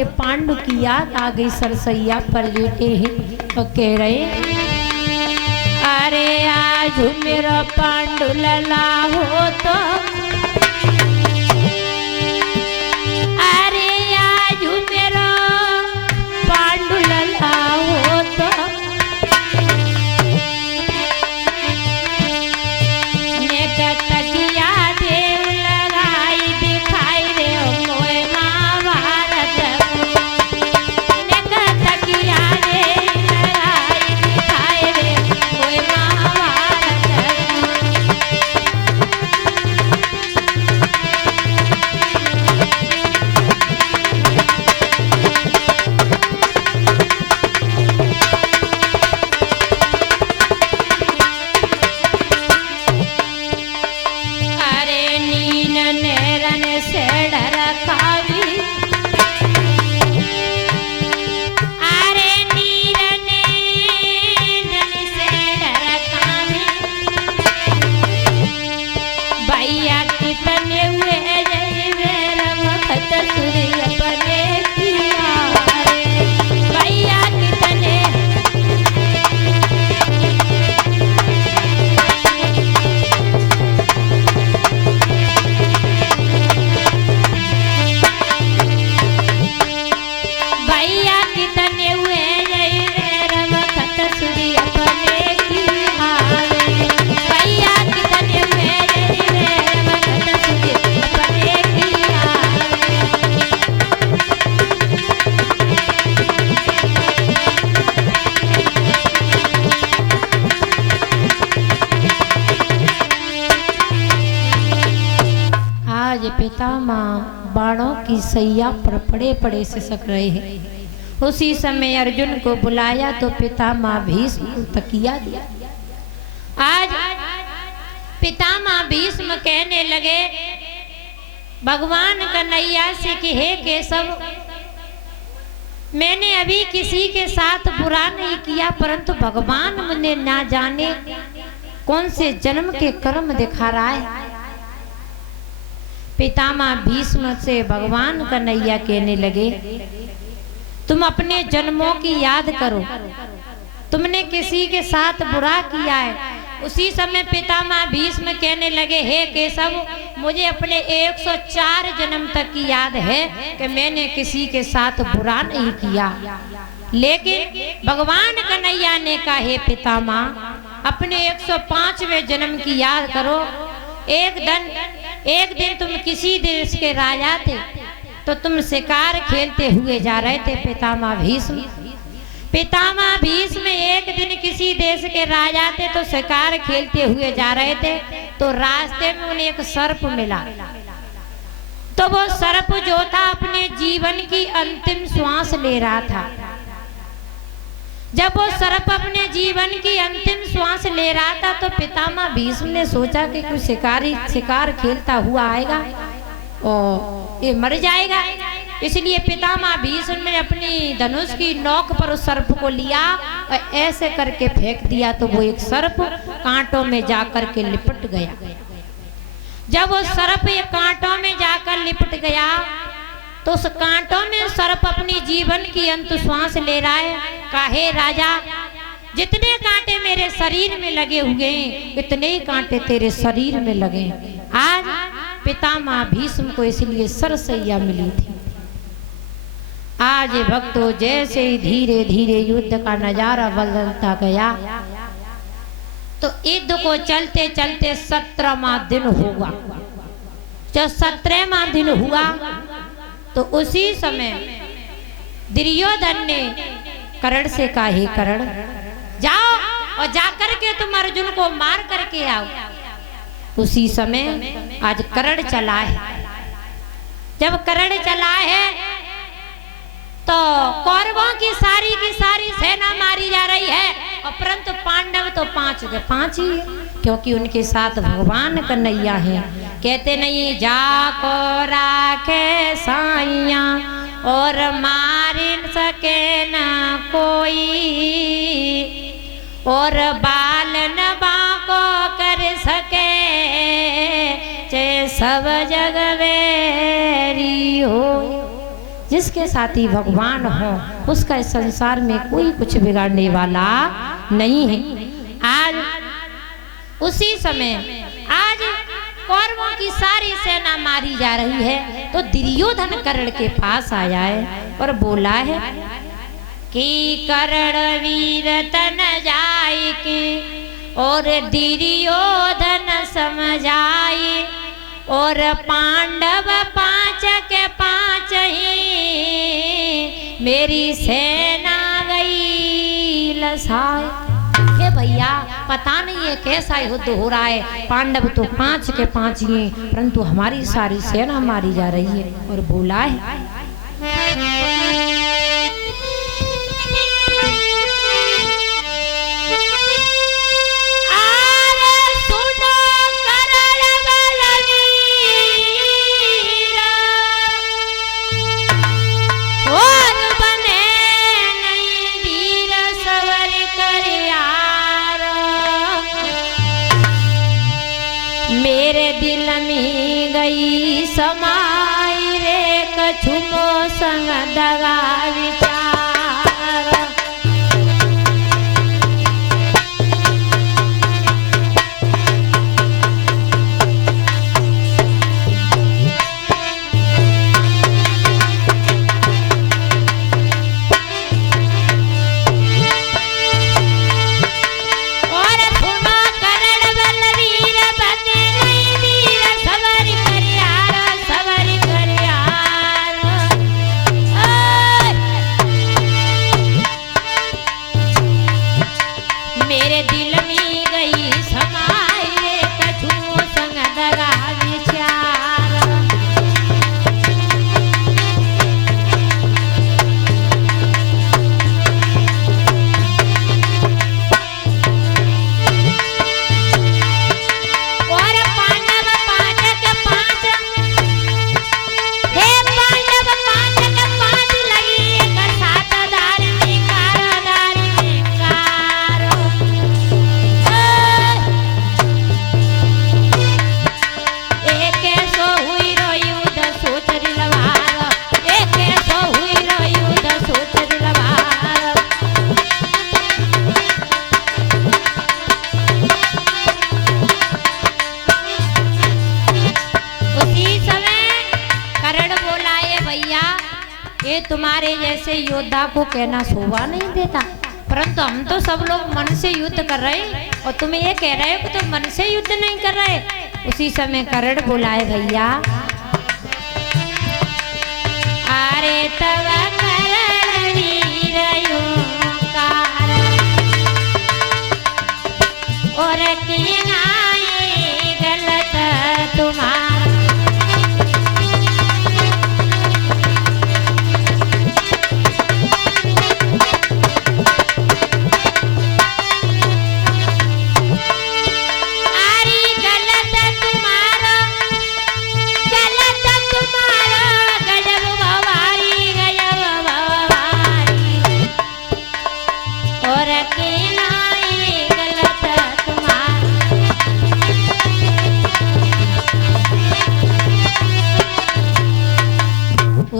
छोटे पांडु की याद आ गई, सरसैया पर लेटे हैं तो कह रहे, अरे आज मेरा पांडु लला हो तो, अरे आज मेरा पांडु लला हो तो, पितामह बाणों की सैया पर पड़े पड़े सिसक रहे हैं। उसी समय अर्जुन को बुलाया तो पितामह भीष्म तकिया दिया। आज पितामह भीष्म कहने लगे भगवान कन्हैया से कि हे केशव, मैंने अभी किसी के साथ बुरा नहीं किया, परंतु भगवान मुझे ना जाने कौन से जन्म के कर्म दिखा रहा है। पितामह भीष्म से भगवान कन्हैया कहने लगे तुम अपने जन्मों की याद करो, तुमने किसी के साथ बुरा किया है। उसी समय पितामह भीष्म कहने लगे हे केशव, मुझे अपने 104 जन्म तक की याद है कि मैंने किसी के साथ बुरा नहीं किया, लेकिन भगवान कन्हैया ने कहा हे पितामह अपने 105वें जन्म की याद करो। एक दिन तुम किसी देश के राजा थे तो तुम शिकार खेलते हुए जा रहे थे। पितामह भीष्म एक दिन किसी देश के राजा थे तो शिकार खेलते हुए जा रहे थे, तो रास्ते में उन्हें एक सर्प मिला। तो वो सर्प जो था अपने जीवन की अंतिम श्वास ले रहा था। जब वो सर्प अपने जीवन की अंतिम श्वास ले रहा था तो पितामह भीष्म ने सोचा कि कोई शिकार खेलता हुआ आएगा और ये मर जाएगा। इसलिए पितामह भीष्म ने अपनी धनुष की नोक पर उस सर्प को लिया और ऐसे करके फेंक दिया, तो वो एक सर्प कांटों में जाकर के लिपट गया। जब वो सर्प ये कांटों में जाकर लिपट गया तो उस कांटों में सर्प अपनी जीवन की अंत श्वास ले रहा है। काहे राजा, जितने कांटे मेरे शरीर में लगे हुए हैं इतने ही कांटे तेरे शरीर में लगे। आज पितामह भीष्म को इसलिए सरसैया मिली थी। आज भक्तों जैसे ही धीरे धीरे युद्ध का नजारा बदलता गया तो युद्ध को चलते चलते 17वां दिन होगा। जब 17वां दिन हुआ तो उसी समय दुर्योधन ने कर्ण से कहा हे कर्ण, जाओ और जाकर के तुम अर्जुन को मार करके आओ। उसी समय आज कर्ण चला है। जब कर्ण चला है तो कौरवों की सारी सेना मारी जा रही है और परंतु पांडव तो 5 के 5 ही है, क्योंकि उनके साथ भगवान कन्हैया है। कहते नहीं जाको राखे साइया और मार सके ना कोई, और बाल न बाको कर सके चे सब जग वेरी हो। जिसके जिसके साथी भगवान हो उसका इस संसार में कोई कुछ बिगाड़ने वाला नहीं है। आज उसी समय आज कौरवों की सारी सेना मारी जा रही है तो दुर्योधन कर्ण के पास आया है और बोला है कि कर्ण वीर तन जाय के और दुर्योधन समझाए और पांडव 5 के 5 ही मेरी सेना गई लसाए। हे भैया पता नहीं है कैसा युद्ध हो रहा है, पांडव तो 5 के 5 ही हैं परंतु हमारी सारी सेना मारी जा रही है। और बोला है मेरे दिल में गई समाई रे कछुमो संग दगा विचार। मेरे दिल में गई समाई रे कछुओं संग दगा विचार। और पांडव 5 के 5 हे पांडव 5 के 5 लगी एक साथ दारी में कार तुम्हारे जैसे योद्धा को कहना शोभा नहीं देता, परंतु हम तो सब लोग मन से युद्ध कर रहे हैं और तुम्हें ये कह रहे हो कि तुम मन से युद्ध नहीं कर रहे। उसी समय कर्ण बोलाए भैया अरे तब कर्ण वीर ओंकार और किया ये गलत तुम्हारा।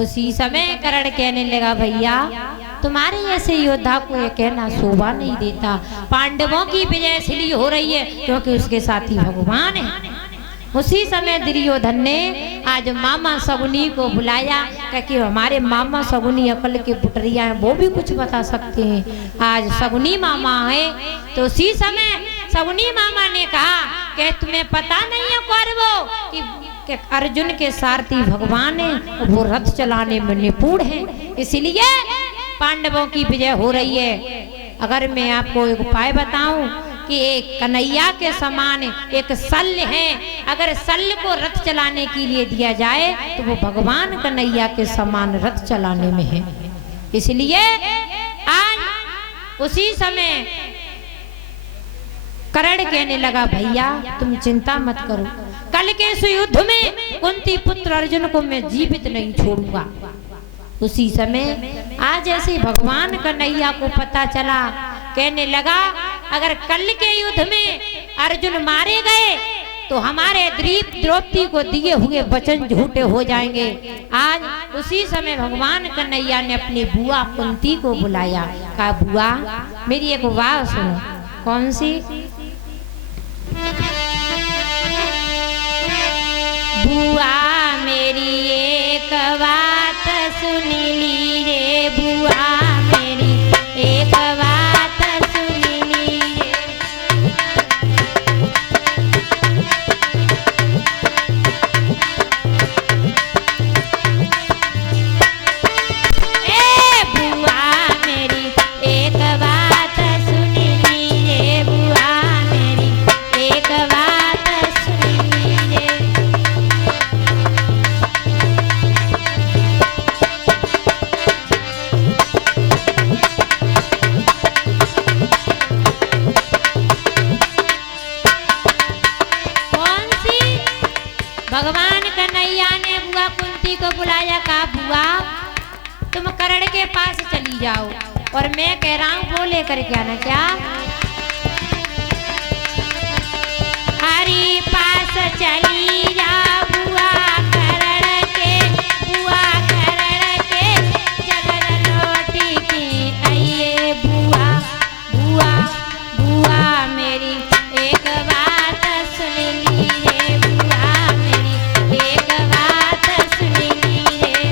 उसी समय कर्ण कहने लगा भैया तुम्हारे ऐसे योद्धा को ये कहना शोभा नहीं देता। पांडवों की विजय इसलिए हो रही है क्योंकि उसके साथी भगवान है। उसी समय दुर्योधन ने आज मामा शकुनी को बुलाया क्योंकि हमारे मामा शकुनी अकल के पुटरिया हैं, वो भी कुछ बता सकते हैं। आज शकुनी मामा है तो उसी समय शकुनी मामा ने कहा कि तुम्हें पता नहीं है कौरवों कि अर्जुन के सारथी भगवान है, वो रथ चलाने में निपुण है, इसलिए पांडवों की विजय हो रही है। अगर मैं आपको एक उपाय बताऊं कि एक कन्हैया के समान एक शल्य है, अगर शल्य को रथ चलाने के लिए दिया जाए तो वो भगवान कन्हैया के समान रथ चलाने में है। इसलिए आज उसी समय कर्ण कहने लगा भैया तुम चिंता मत करो, कल के इस युद्ध में कुंती पुत्र अर्जुन को मैं जीवित नहीं छोड़ूंगा। उसी समय आज ऐसे भगवान कन्हैया को पता चला, कहने लगा अगर कल के युद्ध में अर्जुन मारे गए तो हमारे द्रौपदी को दिए हुए वचन झूठे हो जाएंगे। आज उसी समय भगवान कन्हैया ने अपनी बुआ कुंती को बुलाया, कहा बुआ मेरी एक बात सुनो। कौन सी? बुआ मेरी एक बात सुन लीजिए, बुआ मेरी एक बात सुन लीजिए। ए बुआ मेरी एक बात सुन लीजिए, बुआ मेरी एक बात सुन लीजिए। भगवान कन्हैया ने बुआ कुंती को बुलाया, कहा बुआ तुम करण के पास चली जाओ और मैं कह रहा हूँ वो लेकर के आना। क्या? हरि पास चली जाओ बुआ करण के, बुआ करण के जगत लौटी की आइए। बुआ बुआ बुआ मेरी एक बात सुन लीजिए, बुआ मेरी एक बात सुन लीजिए।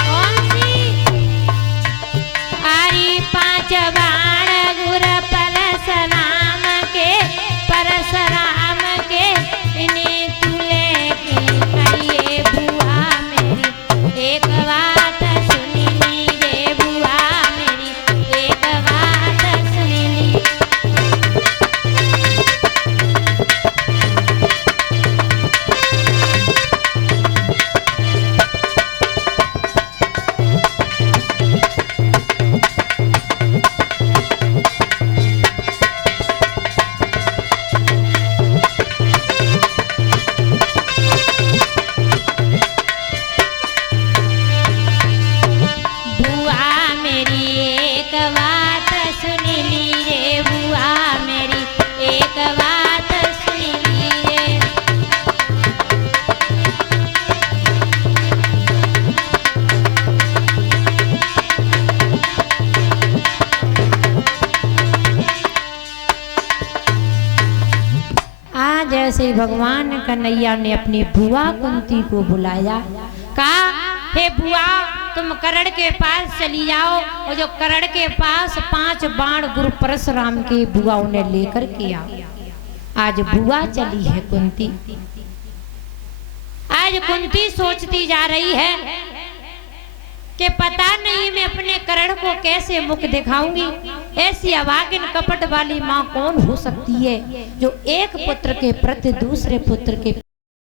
कौन सी? हरि पांच बाण गुर परशुराम के, परशुराम के इन्हीं तुले की आइए। बुआ मेरी एक बात सुन लीजिए, बुआ मेरी एक बात सुन लीजिए। बुआ मेरी एक बात सुन लीजिए, बुआ मेरी एक बात सुन लीजिए। आज ऐसे भगवान कन्हैया ने अपनी बुआ कुंती को बुलाया, कहा हे बुआ तुम करण के पास चली जाओ और जो करण के पास 5 बाण गुरु परशुराम के बुआ उन्हें लेकर के आओ। आज बुआ चली है कुंती। आज कुंती सोचती जा रही है कि पता नहीं मैं अपने करण को कैसे मुख दिखाऊंगी। ऐसी अभागिन कपट वाली माँ कौन हो सकती है जो एक पुत्र के प्रति दूसरे पुत्र के